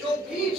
24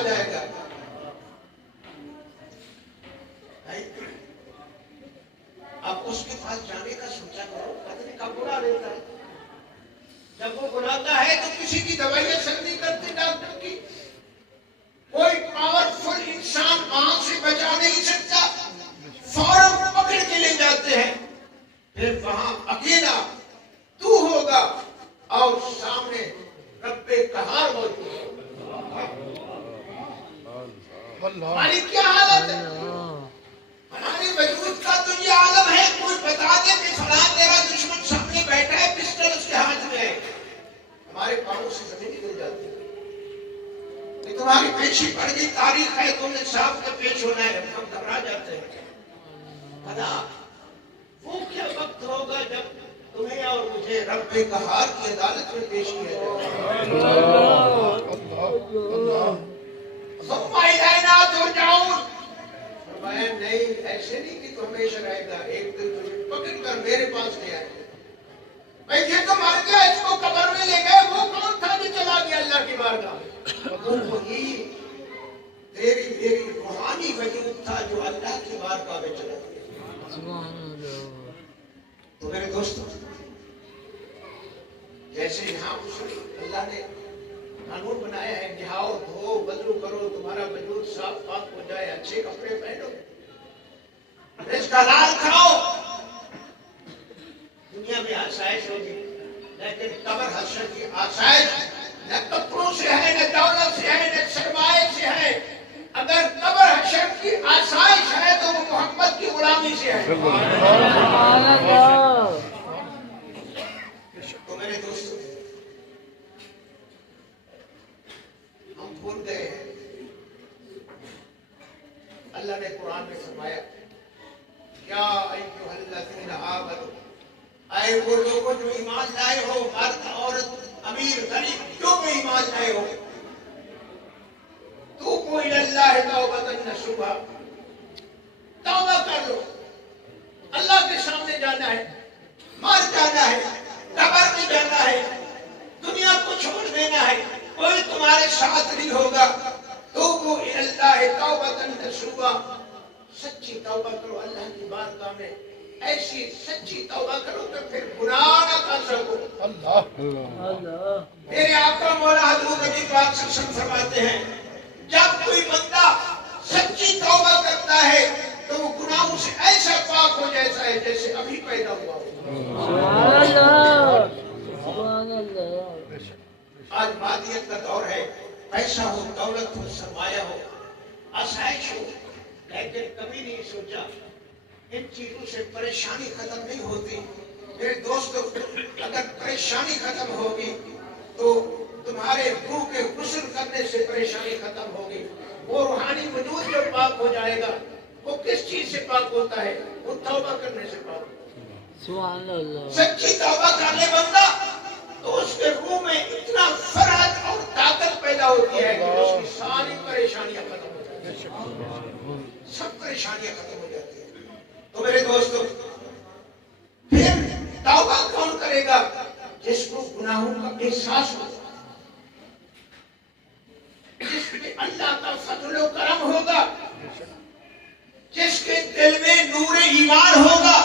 آ جائے گا. اب اس کے پاس جانے کا سوچا کرو, پتہ کب بلا لیتا ہے. جب وہ بلاتا ہے تو کسی کی دوائی اثر نہیں کرتی ڈاکٹر کی. کوئی پاورفل انسان وہاں سے بچا نہیں سکتا. فوراً پکڑ کے لے جاتے ہیں. پھر وہاں اکیلا تو ہوگا اور سامنے رب قہار موجود ہوگا. ہماری کیا حالت ہے؟ ہمارے وجود کا تو یہ عالم ہے. کوئی بتا دے کہ فلاں تیرا دشمن سامنے بیٹھا ہے, پسٹل اس کے ہاتھ میں ہے, ہمارے پاؤں سے زمین نکل جاتی ہے. کہ تمہاری پیشی پڑ گئی, تاریخ ہے, تم نے صاحب کا پیش ہونا ہے, ہم گھبرا جاتے ہیں. خدا وہ کیا وقت ہوگا جب تمہیں اور مجھے رب قہار کی عدالت میں پیش کیا جائے. ثم الینا ترجعون. فرمایا نہیں, ایسے نہیں کہ تو ہمیشہ رہے گا. ایک دن تجھے پکڑ کر میرے پاس لے آئے. بھائی یہ تو مر گیا, اس کو قبر میں لے گئے, وہ کون تھا جو چلا گیا اللہ کی بارگاہ میں؟ وہ وہی تیری میری روحانی وجود تھا جو اللہ کی بارگاہ میں چلا گیا. تو میرے دوستوں, جیسے یہاں اللہ نے قانون بنایا ہے, نہاؤ دھو وضو کرو, تمہارا وجود صاف پاک ہو جائے, اچھے کپڑے پہنو, رزق حلال کھاؤ, دنیا میں آسائش ہوگی. لیکن قبر حشر کی آسائش نہ کپڑوں سے ہے, نہ دولت سے ہے, نہ سرمایہ سے ہے. اگر قبر حشر کی آسائش ہے تو وہ محمد کی غلامی سے ہے. تو میرے دوستوں, ہم بھول گئے ہیں. اللہ نے قرآن میں فرمایا, یا ایھا الذین آمنوا, اے وہ لوگوں جو ایمان لائے ہو, مرد عورت امیر غریب جو بھی ایمان لائے ہو, توبوا الی اللہ توبۃ نصوحا, توبہ کر لو. اللہ کے سامنے جانا ہے, مر جانا ہے, قبر میں جانا ہے, دنیا کو چھوڑ دینا ہے, کوئی تمہارے ساتھ نہیں ہوگا. توبوا الی اللہ توبۃ نصوحا, سچی توبہ کرو اللہ کی بارگاہ میں. ایسی سچی توبہ کرو تو پھر گناہ نہ کر سکو. اللہ میرے آقا مولا حضور نبی پاک صلی اللہ علیہ وسلم فرماتے ہیں, جب کوئی بندہ سچی توبہ کرتا ہے تو وہ گناہوں سے ایسا پاک ہو جیسا ہے جیسے ابھی پیدا ہوا ہو. آج مادیت کا دور ہے, پیسہ ہو, دولت ہو, سرمایہ ہو, آسائش ہو, لیکن کبھی نہیں سوچا ان چیزوں سے پریشانی ختم نہیں ہوتی. میرے دوستو, اگر پریشانی ختم ہوگی تو تمہارے روح کے غسل کرنے سے پریشانی ختم ہوگی. وہ روحانی وجود جو پاک ہو جائے گا, وہ کس چیز سے پاک ہوتا ہے؟ وہ توبہ کرنے سے پاک ہوتا ہے. سبحان اللہ. سچی توبہ کر لے بندہ تو اس کے روح میں اتنا فرحت اور طاقت پیدا ہوتی ہے کہ اس کی ساری پریشانیاں ختم ہو جاتی ہیں. سب پریشانیاں ختم ہو جاتی ہیں. تو میرے دوستو, پھر توبہ کون کرے گا؟ جس کو گناہوں کا احساس ہو, جس میں اللہ کا فضل و کرم ہوگا, جس کے دل میں نور ایمان ہوگا,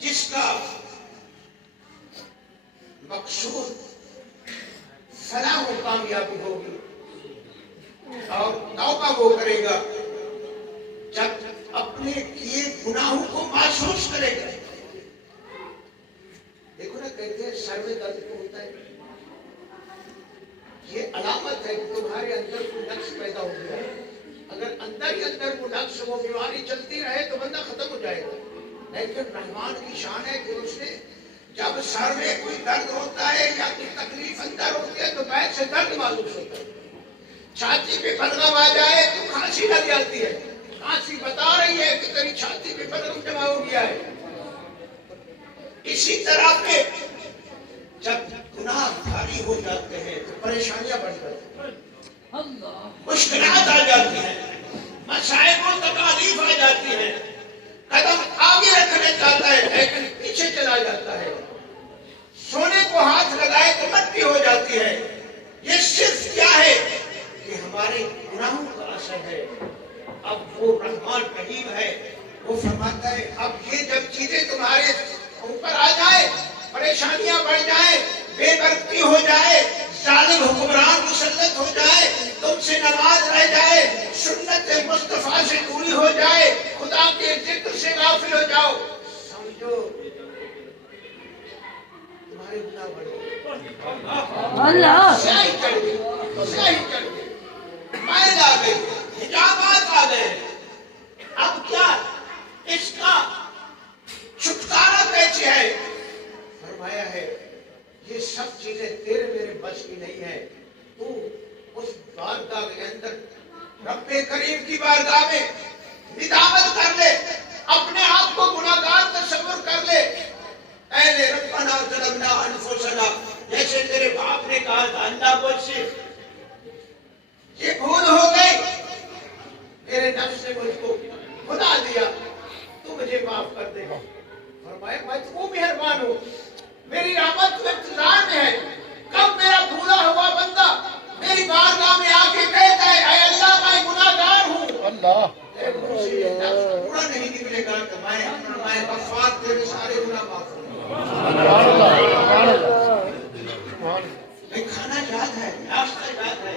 جس کا مقصود فلاح و کامیابی ہوگی. اور توبہ وہ کرے گا جب اپنے کیے گناہوں کو محسوس کرے گا. دیکھو نا, کہتے ہیں سر میں درد کیوں ہوتا ہے, یہ علامت ہے کہ تمہارے اندر کوئی نقص پیدا ہو گیا ہے. اگر اندر ہی اندر وہ نقص, وہ بیماری چلتی رہے تو بندہ ختم ہو جائے گا. لیکن رحمان کی شان ہے کہ اس نے جب سر میں کوئی درد ہوتا ہے یا کوئی تکلیف اندر ہوتی ہے تو پیر سے درد معلوم ہوتا ہے. چھاتی پہ بلغم آ جائے تو کھانسی لگ جاتی ہے. کھانسی بتا رہی ہے کہ تیری چھاتی پہ بلغم جمع ہو گیا ہے. اسی طرح پہ جب گناہ بھاری ہو جاتے ہیں تو پریشانیاں بڑھ جاتی ہیں, مشکلات آ جاتی ہیں, مصائب و تکالیف آ جاتی ہیں. قدم آگے رکھنے چاہتا ہے لیکن پیچھے چلا جاتا ہے. سونے کو ہاتھ لگائے تو مٹی ہو جاتی ہے. یہ صرف کیا ہے کہ ہمارے وہ رحمان رحیم ہے. وہ فرماتا ہے اب یہ جب چیزیں تمہارے اوپر آ جائے, پریشانیاں بڑھ جائیں, بے برکتی ہو جائے, ظالم حکمران مسلط ہو جائے, تم سے نماز رہ جائے, سنت مصطفیٰ سے دوری ہو جائے, خدا کے ذکر سے غافل ہو جاؤ, سمجھو تمہارے گناہ بڑھے, اللہ سیاہی چڑھ گئی, میل آ گئی, حجابات آ گئے. اب کیا اس کا چھٹکارا کیسے ہے؟ فرمایا ہے یہ سب چیزیں تیرے میرے بس کی نہیں ہے. تو اس بارگاہ کے اندر رب کریم کی بارگاہ میں ندامت کر لے, اپنے آپ کو گناہگار تصور کر لے. اے ربنا ظلمنا انفسنا, جیسے تیرے باپ نے کہا تھا اللہ مجھ سے یہ بھول ہو گئی, میرے نفس نے مجھ کو خدا دیا, تو مجھے معاف کر دے. فرمایا میں تو مہربان ہوں, میری رحمت انتظار میں ہے. کب میرا بھولا ہوا بندہ میری بارگاہ میں آ کے کہتا ہے اے اللہ میں گناہگار ہوں, اللہ پورا نہیں نکلے گا تو میں غفار تیرے سارے گناہ معاف کروں. کھانا یاد ہے, ناشتہ یاد ہے,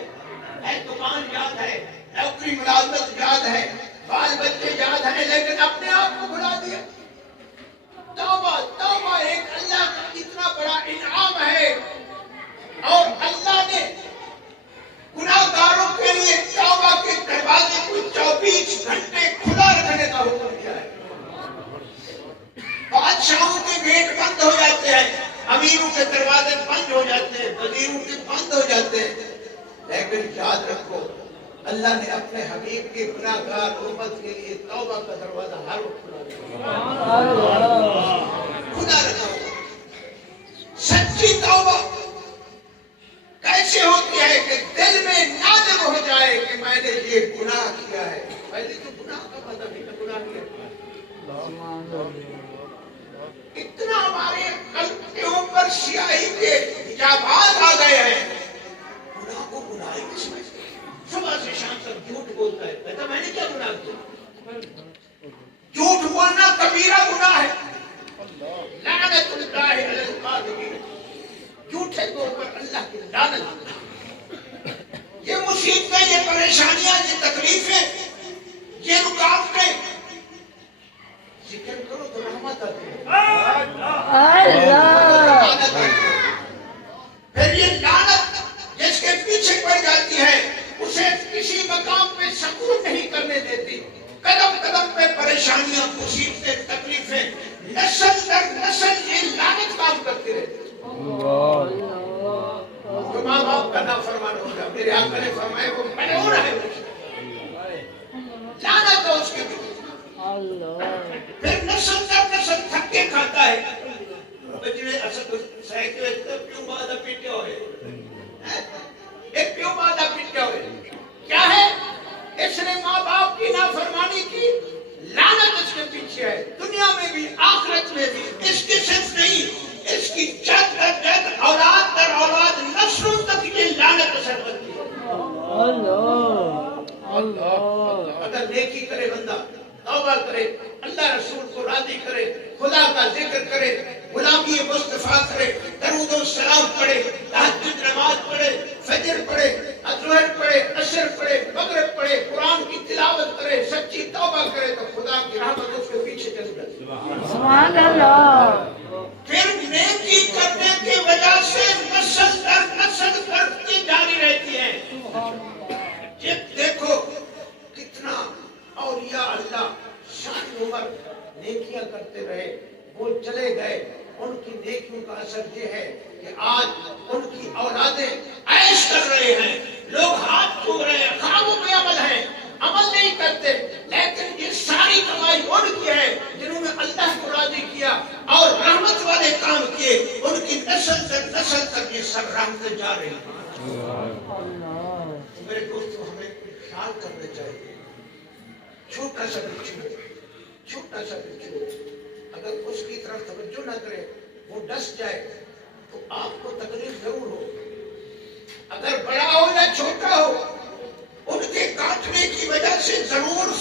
دکان یاد ہے, نوکری ملازمت یاد ہے, بال بچے یاد ہیں, لیکن اپنے آپ کو بھلا دیا. توبہ توبہ ایک اللہ کا اتنا بڑا انعام ہے, اور اللہ نے گناہگاروں کے لیے توبہ کے دروازے کو 24 گھنٹے کھلا رکھنے کا حکم دیا ہے. بادشاہوں کے گیٹ بند ہو جاتے ہیں, امیروں کے دروازے بند ہو جاتے ہیں, وزیروں کے بند ہو جاتے ہیں, لیکن یاد رکھو اللہ نے اپنے حبیب کے گناہگار امت کے لیے توبہ کا دروازہ ہر وقت کھلا رکھا. سچی توبہ کیسے ہوتی ہے کہ دل میں نادم ہو جائے کہ میں نے یہ گناہ کیا ہے. پہلے تو گناہ کا پتہ نہیں تھا, گناہ کیا اتنا ہمارے قلب کے اوپر سیاہی کے حجابات آ گئے ہیں. گناہ کو گناہ ہی سمجھتے, صبح سے شام تک جھوٹ بولتا ہے, کہتا میں نے کیا گناہ کیا. جھوٹ بولنا کبیرہ گناہ ہے. لعنت اللہ علی الکاذبین, جھوٹے کے اوپر اللہ کی لعنت. یہ مصیبتیں, یہ پریشانیاں, یہ تکلیفیں, یہ رکاوٹیں, ذکر کرو تو رحمت آتی ہے. پھر یہ لعنت جس کے پیچھے پڑ جاتی ہے اسے کسی مقام پہ سکون نہیں کرنے دیتی. قدم قدم پہ پریشانیاں, مصیبتیں, تکلیفیں, نسل در نسل یہ لعنت کام کرتی رہتی. جو ماں باپ کا نافرمان ہوگا, میرے آقا نے فرمایا وہ ملعون ہے, لعنت ہے اس کے پیچھے. پھر نسل در نسل تھکے کھاتا ہے. بچے اصل سائیکل پیوں بادہ پیٹے ہوئے, ایک پیوں بادہ پیٹے ہوئے. کیا ہے؟ اس نے ماں باپ کی نافرمانی کی, لعنت اس کے پیچھے ہے, دنیا میں بھی آخرت میں بھی. اس کی صرف نہیں, اس کی جد در جد, اولاد در اولاد, نسلوں تک یہ لعنت اثر کرتی ہے. اگر نیکی کرے بندہ, توبہ کرے, اللہ رسول کو راضی کرے, خدا کا ذکر کرے, غلامی مصطفیٰ کرے, درود و سلام پڑھے, تہجد نماز پڑھے, فجر پڑھے, ظہر پڑھے, عصر پڑھے, مغرب پڑھے, قرآن کی تلاوت کرے, سچی توبہ کرے, تو خدا کی رحمت اس کے پیچھے چل جاتی. سبحان اللہ. پھر نیکی کرنے کی وجہ سے نسل در نسل برکتیں جاری رہتی ہیں. یہ دیکھو کتنا اولیاء اللہ شان عمر نیکیاں کرتے رہے, وہ چلے گئے. ان کی نیکیوں کا اثر یہ ہے کہ آج ان کی اولادیں عیش کر رہے ہیں, لوگ ہاتھ چھو رہے ہیں, خوابوں میں عمل ہے, عمل نہیں کرتے. لیکن یہ ساری کمائی ان کی ہے جنہوں نے اللہ کو راضی کیا اور رحمت والے کام کیے. ان کی نسل سے نسل تک یہ سب رحمتیں جا رہی ہیں. میرے دوستوں, ہمیں خیال کرنا چاہیے. چھوٹا سا بچہ, چھوٹا سا بچہ اگر اس کی طرف توجہ نہ کرے, وہ ڈس جائے تو آپ کو تکلیف ضرور ہو. اگر بڑا ہو یا چھوٹا ہو, ان کے کاٹنے کی وجہ سے ضرور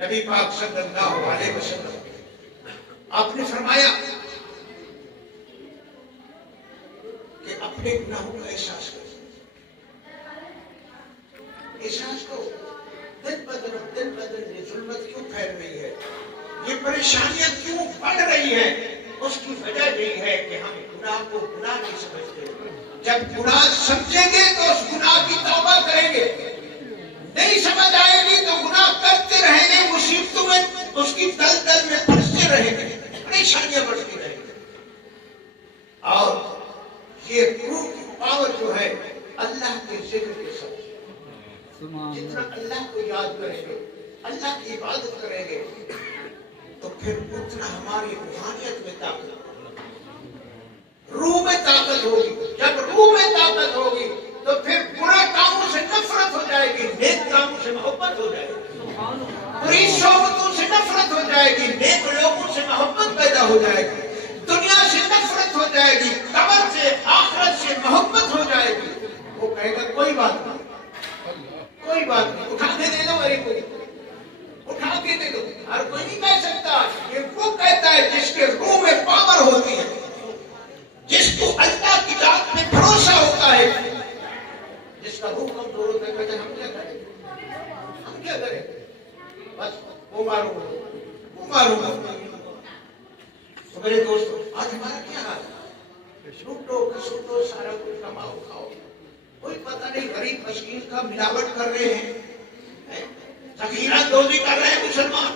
نبی پاک صلی اللہ علیہ وسلم آپ نے فرمایا کہ اپنے گناہوں کا احساس کرو، احساس کرو دن بدن یہ ظلمت کیوں پھیل رہی ہے، یہ پریشانیاں کیوں بڑھ رہی ہیں؟ اس کی وجہ یہی ہے کہ ہم گناہ کو گناہ نہیں سمجھتے۔ جب گناہ سمجھیں گے تو اس گناہ کی توبہ کریں گے، نہیں سمجھ آئے گی تو گناہ کرتے رہیں گے، مصیبتوں میں اس کی دلدل میں پھنستے رہیں گے، پریشانیاں بڑھتی رہیں گی۔ اور یہ روح کی پاور جو ہے اللہ کے ذکر کے ساتھ، جتنا اللہ کو یاد کریں گے، اللہ کی عبادت کریں گے تو پھر اتنا ہماری روحانیت میں طاقت ہوگی، روح میں طاقت ہوگی۔ جب روح میں طاقت ہوگی تو پھر برے کاموں سے نفرت ہو جائے گی، نیک کاموں سے محبت ہو جائے گی، بری صحبتوں سے نفرت ہو جائے گی، نیک لوگوں سے محبت پیدا ہو جائے گی، دنیا سے نفرت ہو جائے گی، قبر سے آخرت سے محبت ہو جائے گی۔ وہ کہے گا کوئی بات نہیں، کوئی بات نہیں، اٹھا کے دے دو میرے کو، اٹھا کے دے دو۔ ہر کوئی نہیں کہہ سکتا، یہ وہ کہتا ہے جس کے روح میں پاور ہوتی ہے، جس کو اللہ کی ذات میں بھروسہ ہوتا ہے۔ جس کا روح کمزور ہوتا ہے کہتے ہیں ہم کیا کریں، ہم کیا کریں، بس وہ ماروں گا۔ تو میرے دوستو آج ہمارا کیا حال ہے؟ لوٹو کسوٹو سارا کچھ کماؤ کھاؤ، کوئی پتہ نہیں غریب مسکین کا ملاوٹ کر رہے ہیں، ذخیرہ دوزی کر رہے ہیں، مسلمان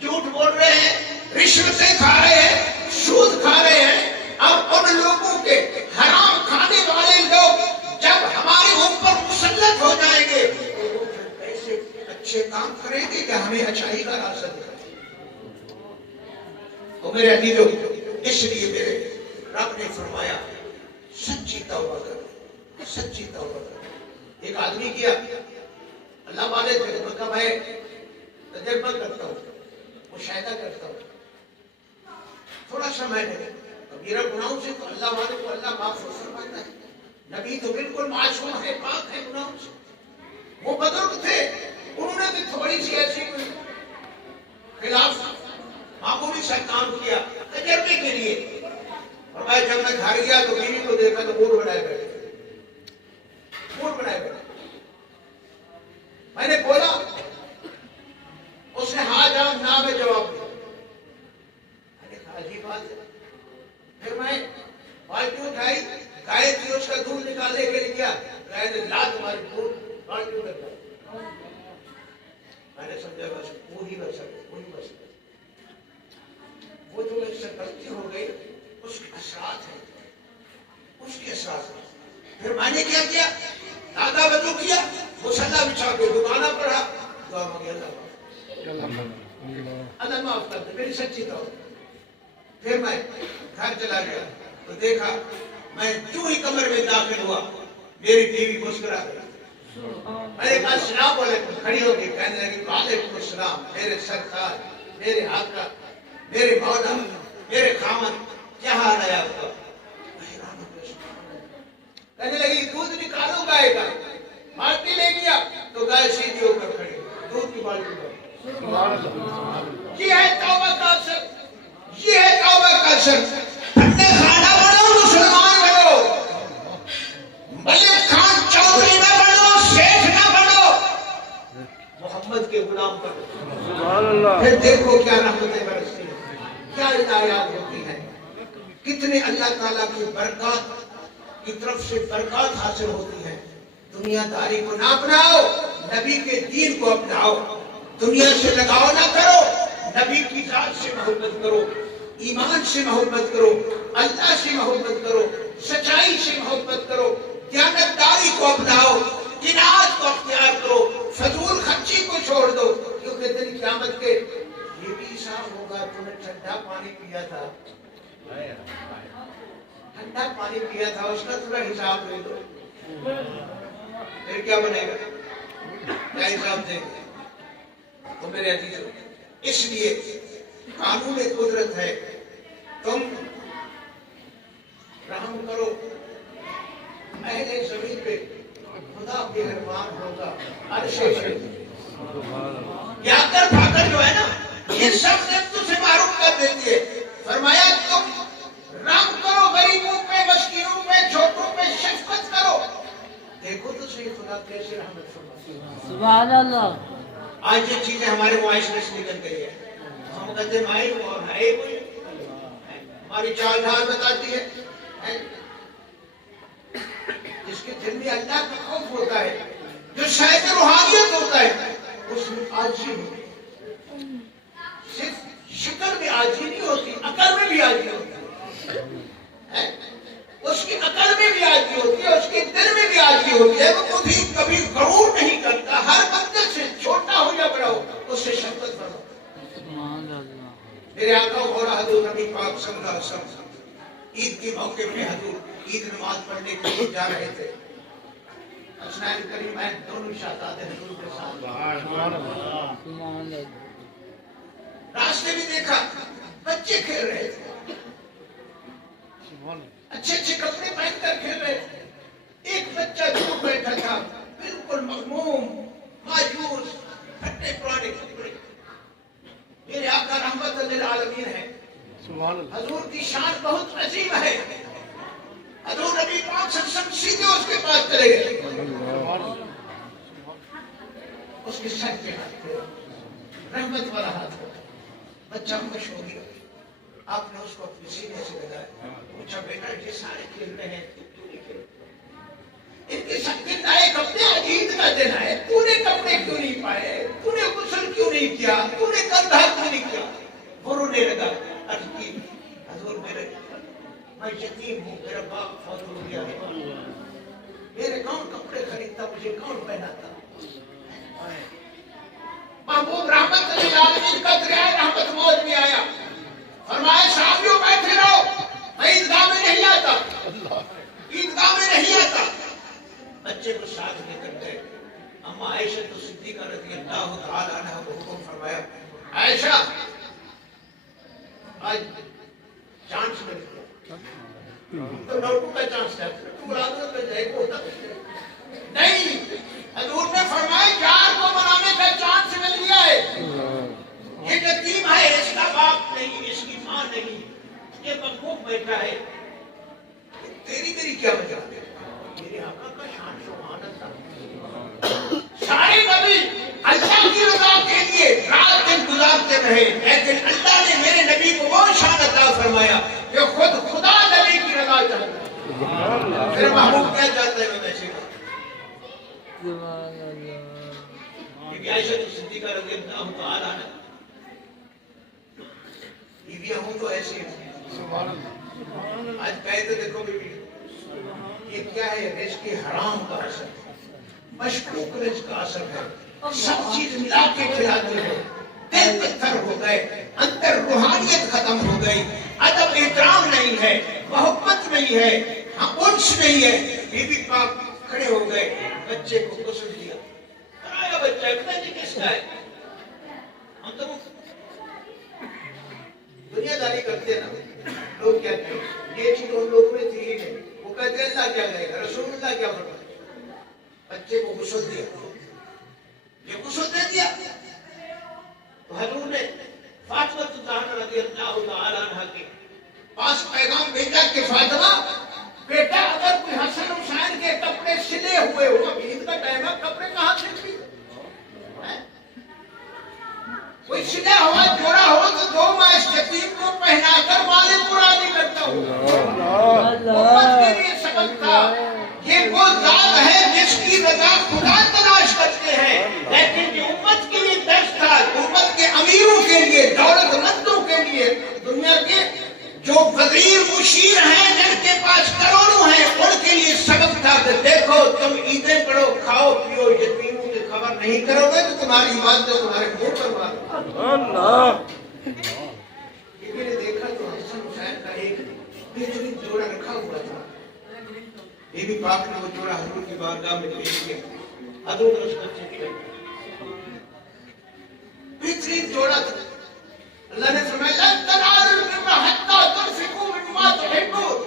جھوٹ بول رہے ہیں، رشوتیں کھا رہے ہیں، سود کھا رہے ہیں۔ اب ان لوگوں کے حرام کھانے والے لوگ جب ہمارے اوپر مسلط ہو جائیں گے تو وہ پھر ایسے اچھے کام کریں گے کہ ہمیں اچھائی کا راستہ دکھائیں گے۔ تو میرے عزیزو، اس لیے میرے رب نے فرمایا سچی توبہ کرو، سچی توبہ کرو۔ ایک آدمی کیا اللہ والے تھے، تو کہا میں تجربہ کرتا ہوں، مشاہدہ کرتا ہوں، تھوڑا سا میں نے میرا گناہوں سے تو اللہ والے کو اللہ معاف فرماتا ہے، نبی تو بالکل معصوم ہے، پاک ہے گناہوں سے۔ وہ بزرگ تھے، انہوں نے بھی تھوڑی سی ایسی خلاف معمولی سا کام کیا تجربے کے لیے، اور میں جب میں گھر گیا تو بیوی کو دیکھا تو موڈ بنائے بیٹھے، موڈ بنائے بیٹھے۔ میں نے بولا، اس نے ہاں جام نہ میں جواب دیا۔ میں نے کہا عجیب بات ہے۔ پھر میں بالٹی اٹھائی، گائے تھی، اس کا دودھ نکالنے کے لیے کیا، گائے نے لا تمہاری دودھ بالٹی میں رکھا۔ میں نے سمجھا بس وہی بچ سکے، وہی بچ سکے۔ وہ جو اس سے غلطی ہو گئی اس کے اثرات ہیں، اس کے اثرات ہیں۔ پھر میں نے کیا کیا، دادا وضو کیا، مصلی بچھا کے دکانہ پڑھا، دعا مانگی اللہ معاف کر دے، میری سچی توبہ۔ پھر میں گھر چلا گیا تو دیکھا، میں جو ہی کمر میں داخل ہوا میری بیوی مسکرا گئی۔ میں نے کہا السلام علیکم، کھڑی ہو گئی، کہنے لگی وعلیکم السلام، میرے سرکار، میرے آقا، میرے مولا، میرے خامن، کیا حال ہے آپ کا؟ کہنے لگی دودھ نکالو گائے کا، بالٹی لے گیا تو گائے سیدھی ہو کر کھڑی، دودھ کی بالٹی پر۔ یہ ہے توبہ کا اثر، یہ ہے توبہ کا اثر۔ ٹھنڈے کھانا بنو، مسلمان بنو، ملک خان چودھری نہ بنو، شیخ نہ بنو، محمد کے غلام بنو۔ پھر دیکھو کیا رحمتیں برستی ہیں، کیا ہدایات ہوتی ہیں، کتنے اللہ تعالیٰ کی برکات کی طرف سے برکات حاصل ہوتی ہیں۔ دنیا داری کو نہ اپناؤ، نبی کے دین کو اپناؤ، دنیا سے لگاؤ نہ کرو، نبی کی ذات سے محبت کرو، ایمان سے محبت کرو، اللہ سے محبت کرو، سچائی سے محبت کرو، دیانتداری کو اپناؤ، قناعت کو اختیار کرو، فضول خرچی کو چھوڑ دو، کیونکہ دن قیامت کے یہ بھی حساب ہوگا، تم نے ٹھنڈا پانی پیا تھا، ٹھنڈا پانی پیا تھا، اس کا تھوڑا حساب لے دو، پھر کیا بنے گا، کیا حساب دیں گے؟ تو میرے عزیزو، اس لیے قانون قدرت ہے، تم رحم کرو، اہل زمین پہ خدا مہربان ہوگا، عرش شریف یا کر پھا کر جو ہے یہ سب نعمتوں سے محروم کر دیتی ہے. فرمایا تم رحم کرو غریبوں پہ، مسکینوں پہ، چھوٹوں پہ شفقت کرو. دیکھو تو صحیح خدا کیسے رحمت فرماتا ہے. سبحان اللہ. آج یہ چیزیں ہمارے معاشرے سے نکل گئی ہے. ہم کہتے ہیں مائی اور ہے کوئی، ہماری چال ڈھال بتاتی ہے. جس کے دل میں اللہ کا خوف ہوتا ہے، جو شاید روحانیت ہوتا ہے، اس میں عاجزی ہوتی ہے. صرف شکل میں عاجزی نہیں ہوتی، عقل میں بھی عاجزی ہوتی ہے. اس کی عقل میں بھی عاجزی ہوتی ہے، اس کے دل میں بھی عاجزی ہوتی ہے. وہ کبھی غرور نہیں کرتا. ہر بندے سے چھوٹا ہو یا بڑا ہو اس سے شفقت کرو. میرے آقا اور حضور نبی پاک صلی اللہ علیہ وسلم عید کے موقع پہ حضور عید نماز پڑھنے کے لیے جا رہے تھے. حسنین کریمین دونوں شہزادے حضور کے ساتھ. راستے میں دیکھا بچے کھیل رہے تھے، اچھے اچھے کپڑے پہن کر کھیل رہے تھے. ایک بچہ دور بیٹھا تھا، بالکل مغموم، مایوس، پھٹے پرانے کپڑے. میرے آقا رحمت للعالمین ہے. حضور کی شان بہت عظیم ہے. حضور نبی پاک صلی اللہ علیہ وسلم سیدھے اس کے پاس چلے گئے. اس کے سر پہ ہاتھ پھیرا، رحمت والا ہاتھ پھیرا. بچہ خوش ہو گیا. آپ نے اس کو اپنے سینے سے لگایا، پوچھا بیٹا یہ سارے کھیل رہے ہیں، تو کیوں نہیں کھیل؟ ان کے سب کے نئے کپڑے، عید کا دن ہے، تو نے کپڑے کیوں نہیں پائے؟ تو نے غسل کیوں نہیں کیا؟ تو نے کندھا کیوں نہیں کیا؟ وہ رونے لگا. عرض کی حضور میں یتیم ہوں، میرا باپ فوت ہو گیا ہے، میرے کون کپڑے خریدتا، مجھے کون پہناتا؟ محبوب رحمت للعالمین کا دریائے رحمت موج میں آیا. فرمایا صحابیوں بیٹھے رہو، میں عیدگاہ میں نہیں آتا، عیدگاہ میں نہیں آتا. بچے کو ساتھ لے کر گئے. اما عائشہ تو صدیقہ رضی اللہ تعالی عنہا کو حکم فرمایا، عائشہ آج چانس مل گیا، تو ڈاکٹر کا چانس ہے، تو ملازمت میں جائے کو ہوتا نہیں. حضور نے فرمایا یار کو منانے کا چانس مل گیا ہے. یہ یتیم ہے، اس کا باپ نہیں، اس کی ماں نہیں، یہ مغموم بیٹھا ہے. تیری میری کیا وجہ ہے؟ میرے آقا کا شان سبحان اللہ. سارے نبی اللہ کی رضا کے لیے رات دن گزارتے رہے، لیکن اللہ نے میرے نبی کو وہ شان عطا فرمایا کہ خود خدا نبی کی رضا چاہتا ہے. میرے محبوب کیا چاہتا ہے میں ویسے کروں. بی بی عائشہ صدیقہ رضی اللہ تعالی عنہا بیویاں ہوں تو ایسے ہیں. آج کہتے دیکھو بیوی یہ کیا ہے؟ رزق حرام کا اثر ہے، مشکوک رزق کا اثر ہے. سب چیز ملا کے کھلاتے ہیں، دل پتھر ہو گئے، اندر روحانیت ختم ہو گئی، ادب احترام نہیں ہے، محبت نہیں ہے، انس نہیں ہے. بی بی پاک کھڑے ہو گئے، بچے کو غسل دیا. آیا بچہ یہ کس کا ہے؟ ہم تو دنیا داری کرتے ہیں نا. لوگ کہتے ہیں یہ چیز ان لوگوں میں تھی ہی نہیں. وہ کہتے ہیں اللہ کیا کہے گا، رسول اللہ کیا فرمائے. بچے کو غسل دیا، یہ غسل دے دیا تو حضور نے فاطمہ الزہرا رضی اللہ تعالی عنہا کے پاس پیغام بھیجا کہ فاطمہ بیٹا اگر کوئی حسن حسین کے کپڑے سلے ہوئے ہو، عید کا ٹائم ہے، کپڑے کہاں سلتی؟ کوئی سلا ہوا جوڑا ہو تو دو میں اس یتیم کو پہنا کر مالک پورا نہیں کرتا ہوں. امت کے لیے سبق تھا. یہ وہ ذات ہے جس کی رضا خدا تلاش کرتے ہیں، لیکن یہ امت کے لیے درس تھا. امت کے امیروں کے لیے، دولت مندوں کے لیے، دنیا کے جو وزیر مشیر ہیں جن کے پاس کروڑوں ہیں، ان کے لیے سبق تھا کہ دیکھو تم عیدیں پڑھو، کھاؤ پیو، یتیموں کی خبر نہیں کرو گے تو تمہاری عبادت تمہارے منہ پر مارو. اللہ یہ نے دیکھا تو حسن حسین کا ایک بہترین جوڑا رکھا ہوا تھا. بی بی پاک نے وہ جوڑا حضور کی بارگاہ میں پیش کیا. حضور نے اس کو چیک کیا، بہترین جوڑا تھا. اللہ نے فرمایا لن تنالوا البر حتى تنفقوا مما تحبون.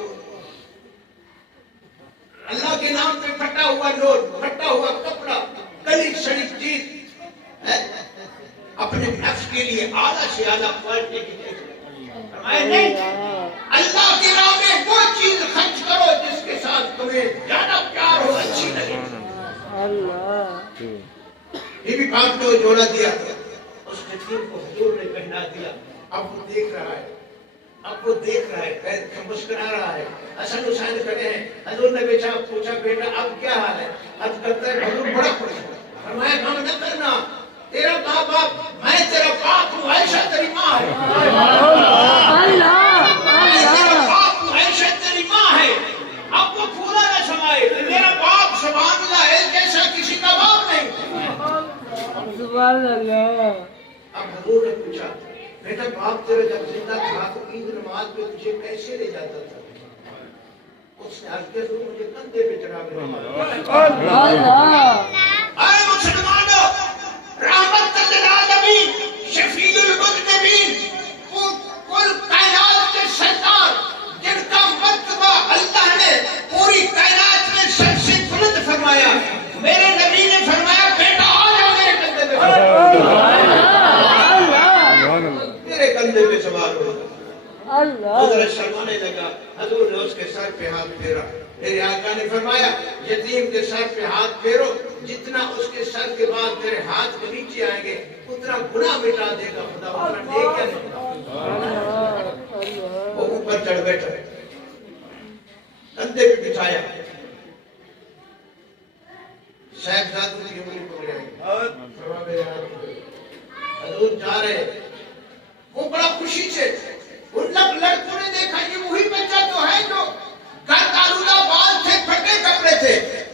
اللہ کے نام پہ پھٹا ہوا نوٹ، پھٹا ہوا کپڑا، گلی شریف چیز اپنے نفس کے لیے چاہیے اعلیٰ سے اعلیٰ کوالٹی کی چیز. فرمایا نہیں, اللہ کی راہ میں وہ چیز خرچ کرو جس کے ساتھ تمہیں زیادہ پیار ہو, اچھی لگے. یہ بھی باپ کو جوڑا دیا, اس یتیم کو حضور نے پہنا دیا. اب وہ دیکھ رہا ہے, اب وہ دیکھ رہا ہے, قید کا مسکرا رہا ہے. حسن حسین کھڑے ہیں, حضور نے پوچھا بیٹا اب کیا حال ہے؟ اب کرتا ہے حضور بڑا خوش ہے. فرمایا غم نہ کرنا, تیرا باپ میں تیرا باپ ہوں, عائشہ تیری ماں ہے. تیرا باپ ہوں, عائشہ تیری ماں ہے. اب وہ پورا نہ سمائے, میرا باپ سبحان اللہ ہے جیسا کسی کا باپ نہیں. سبحان اللہ. اب حضور نے پوچھا بیٹا باپ تیرا جب زندہ تھا تو عید نماز میں تجھے کیسے لے جاتا تھا؟ اس نے عرض کیا تو مجھے کندھے پہ چڑھا کے. اے مسلمانوں, رحمت للعالمین, شفیع المذنبین, کل کائنات کے سردار جن کا مرتبہ اللہ نے پوری کائنات میں سب سے بلند فرمایا, میرے نبی نے فرمایا بیٹا آ جاؤ میرے کندھے پہ, میرے کندھے پہ سوار ہو. حضرت شرمانے لگا, حضور نے اس کے سر پہ ہاتھ پھیرا. میرے آقا نے فرمایا یتیم کے سر پہ ہاتھ پھیرو, جتنا اس کے سر کے بعد تیرے ہاتھ کے نیچے آئیں گے اتنا گناہ مٹا دے گا خدا. اتنا دے کیا نہیں. وہ اوپر چڑھ بیٹھا, کندھے پہ بٹھایا, صاحبزادوں کی انگلی پکڑے, حضور جا رہے. وہ بڑا خوشی سے ان لڑکوں نے دیکھا یہ وہی بچہ تو ہے جو گرد آلودہ بال تھے, پھٹے کپڑے تھے.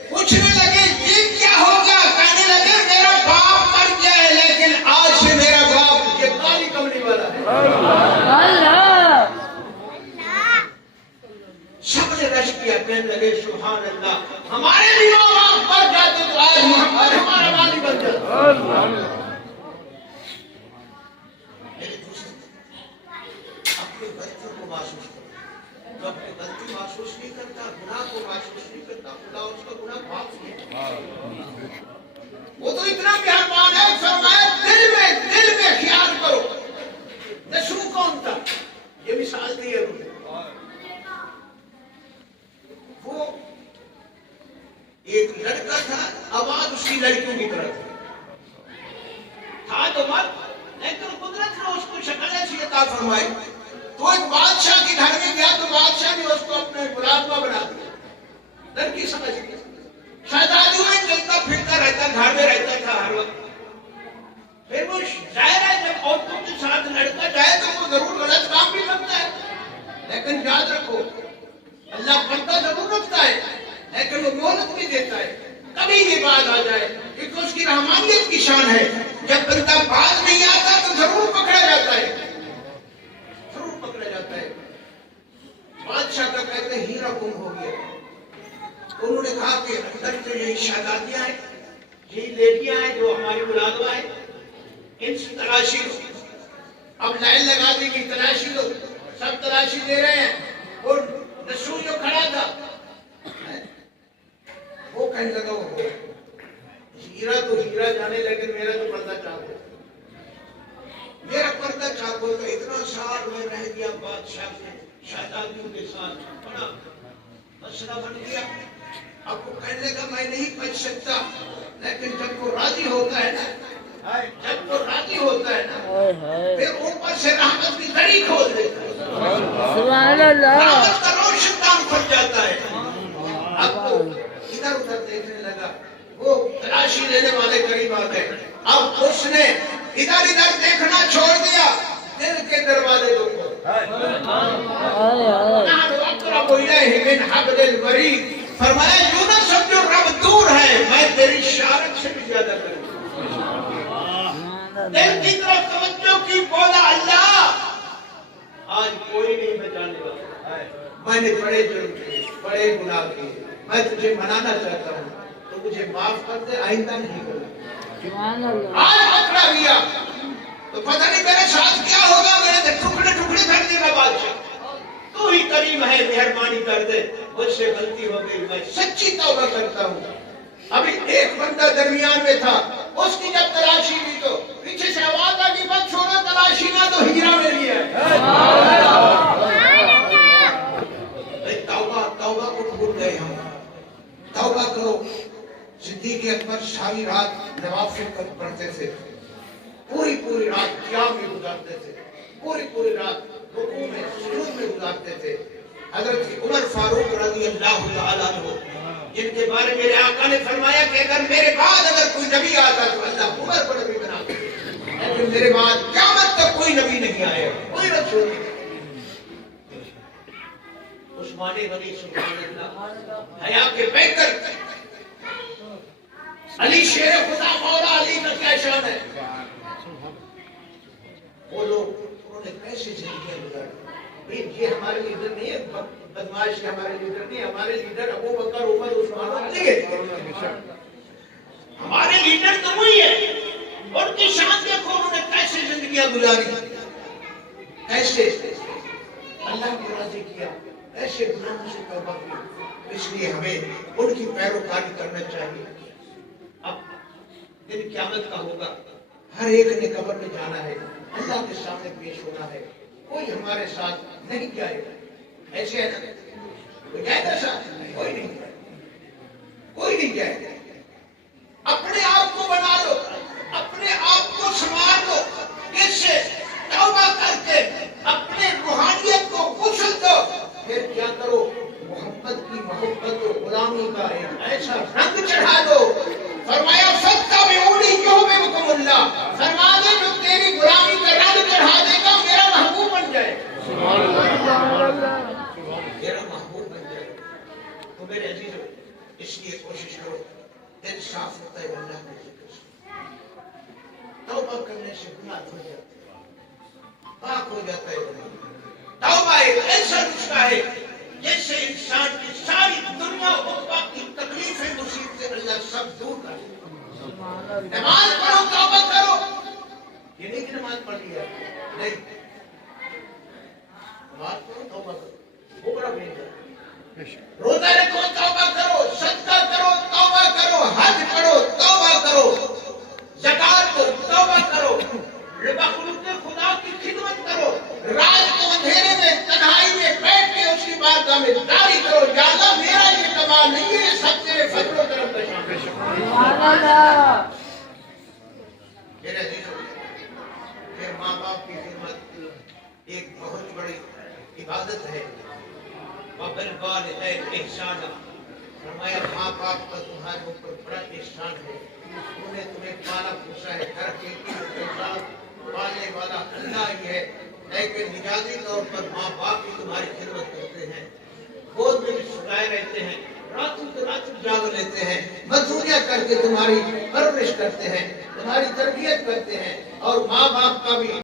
پوچھنے لگے یہ کیا ہوگا؟ کہنے لگے میرا باپ مر گیا ہے لیکن آج سے میرا باپ یہ کالی کملی والا ہے. سب نے رش کیا, کہنے لگے سبحان اللہ, ہمارے بھی ماں باپ مر جاتے تو آج محمد ہمارا والی بن جاتا. جو اپنی غلطی محسوس نہیں کرتا, گناہ کو محسوس نہیں کرتا, خدا اس کا گناہ معاف نہیں. وہ تو اتنا مہربان ہے, فرمایا دل میں خیال کرو. نسو کون تھا؟ یہ مثال دی ہے وہ ایک لڑکا تھا, آواز اس کی لڑکیوں کی طرح تھا تو مت, لیکن قدرت نے اس کو شکل ایسی عطا فرمائی. تو ایک بادشاہ کے گھر میں گیا تو بادشاہ نے اس کو اپنے ملازمہ بنا دیا. لڑکی سمجھ گئی, شہزادی میں چلتا پھرتا رہتا, گھر میں رہتا تھا ہر وقت. پھر وہ ظاہر ہے جب عورتوں کے ساتھ لڑکا جائے تو وہ ضرور غلط کام بھی کرتا ہے, لیکن یاد رکھو اللہ پردہ ضرور رکھتا ہے لیکن وہ مہلت بھی دیتا ہے. کبھی یہ بات آ جائے کیونکہ اس کی رحمانیت کی شان ہے, جب بندہ باز نہیں آتا تو ضرور پکڑا جاتا ہے, ضرور پکڑا جاتا ہے. بادشاہ کا کہتے ہیں ہیرا گم ہو گیا. انہوں نے کہا کہ اندر تو یہی شہزادیاں ہیں, یہی لیڈیاں ہیں جو ہماری ملازمہ ہیں, ان سے تلاشی لو. اب لائن لگا دی کہ تلاشی لو, سب تلاشی دے رہے ہیں. اور نسو جو کھڑا تھا وہ کہنے لگا وہ ہیرا تو ہیرا جانے لیکن میرا تو پردہ چاک ہو, میرا پردہ چاک ہو. تو اتنا سال میں رہ گیا بادشاہ سے شہزادیوں کے ساتھ, بڑا مسئلہ بن گیا. اب وہ کہنے لگا میں نہیں بچ سکتا, لیکن جب وہ راضی ہوتا ہے نا, جب وہ راضی ہوتا ہے نا پھر اوپر سے رحمت کی دری کھول دیتا ہے. سبحان اللہ. رحمت کا روشن دان کھل جاتا ہے. اب وہ ادھر ادھر دیکھنے لگا, وہ تلاشی لینے والے قریب آ گئے. اب اس نے ادھر ادھر دیکھنا چھوڑ دیا, دل کے دروازے کو کھول. فرمایا یوں نہ سمجھو رب دور ہے, میں تیری شارت سے بھی زیادہ کروں. دل کی طرف توجہ کی, بولا اللہ آج کوئی نہیں بچانے والا, میں نے بڑے جرم کیے, بڑے گناہ کیے, میں تجھے منانا چاہتا ہوں, تو مجھے معاف کر دے, آئندہ نہیں کروں. آج پکڑا گیا تو پتہ نہیں میرے ساتھ کیا ہوگا, میرے ٹکڑے ٹکڑے کر دے گا بادشاہ. تو ہی کریم ہے, مہربانی کر دے, مجھ سے غلطی ہو گئی, میں سچی توبہ کرتا ہوں. ابھی ایک بندہ درمیان میں تھا, اس کی جب تلاشی لی تو پیچھے سے آواز آ گئی مت چھوڑو تلاشی. پوری رات قیام میں گزارتے تھے، پوری رات رکوع میں سجود میں گزارتے تھے۔ حضرت عمر فاروق رضی اللہ تعالیٰ عنہ، جن کے بارے میرے آقا نے فرمایا کہ اگر میرے بعد اگر کوئی نبی آتا تو اللہ عمر کو نبی بنا دے، لیکن میرے بعد قیامت تک کوئی نبی نہیں آئے، کوئی رسول نہیں۔ عثمان غنی سبحان اللہ، حیا کے بہتر علی شیر خدا مولا علی کا کیا شان ہے۔ وہ لوگ انہوں نے کیسے زندگیاں گزاری، یہ ہمارے لیڈر نہیں ہے، بدماش کے ہمارے لیڈر نہیں، ہمارے لیڈر ابو بکر عمر عثمان علی ہے، ہمارے لیڈر تو وہی ہے۔ ان کی شان دیکھو انہوں نے کیسے زندگیاں گزاری، کیسے اللہ کو راضی کیا، ایسے گناہوں سے توبہ کی۔ اس لیے ہمیں ان کی پیروکاری کرنا چاہیے۔ اب دن قیامت کا ہوگا، ہر ایک نے قبر میں جانا ہے، اللہ کے سامنے پیش ہونا ہے، کوئی ہمارے ساتھ نہیں جائے گا۔ ایسے ہے نا، کوئی جائے گا ساتھ؟ کوئی نہیں جائے گا، کوئی نہیں جائے گا۔ اپنے آپ کو بنا لو، اپنے آپ کو سنوار لو، اس سے توبہ کر کے اپنے روحانیت کو غسل دو، پھر کیا کرو، محمد کی محبت و غلامی کا ایک ایسا رنگ چڑھا دو۔ فرمایا فَاتَّبِعُونِی یُحْبِبْکُمُ اللَّہ، فرما دے جو تیری غلامی کا رنگ چڑھا دے گا میرا محبوب بن جائے، میرا محبوب بن جائے۔ تو میرے عزیزو، اس لیے کوشش کرو دل صاف ہوتا ہے اللہ کے ذکر سے، توبہ کرنے سے گناہ دھل جاتے ہیں، پاک ہو جاتا ہے گناہ۔ توبہ ایک ایسا نسخہ ہے جس سے انسان کی ساری دنیا عقبہ کی تکلیفیں مصیبتیں اللہ سب دور کر دے۔ نماز پڑھو، توبہ کرو، یہ نہیں کہ نماز پڑھ لیا، نہیں، نماز پڑھو، توبہ کرو، وہ بڑا بہتر ہے۔ روزہ رکھو، توبہ کرو، صدقہ کرو، توبہ کرو، حج پڑھو، توبہ کرو، زکات دو، توبہ کرو، بخلوق خدا کی خدمت کرو، رات کو اندھیرے میں تنہائی میں بیٹھ کے اس کی بارگاہ میں دعوی کرو، یا اللہ میرا یہ کمال نہیں ہے، یہ سب تیرے فضل و کرم کا شان ہے۔ میرے عزیزو، پھر ماں باپ کی خدمت ایک بہت بڑی عبادت ہے۔ وَبِالْوَالِدَيْنِ إِحْسَانًا، فرمایا ماں باپ کا تمہارے اوپر بڑا احسان ہے، انہوں نے تمہیں پالا پوسا ہے، گھر کے ساتھ پالنے والا اللہ ہی ہے، لیکن مجازی طور پر ماں باپ بھی تمہاری خدمت کرتے ہیں، گود میں بھی سلائے رہتے ہیں، راتوں کو راتوں جاگ لیتے ہیں، مزدوریاں کر کے تمہاری پرورش کرتے ہیں، تمہاری تربیت کرتے ہیں، اور ماں باپ کا بھی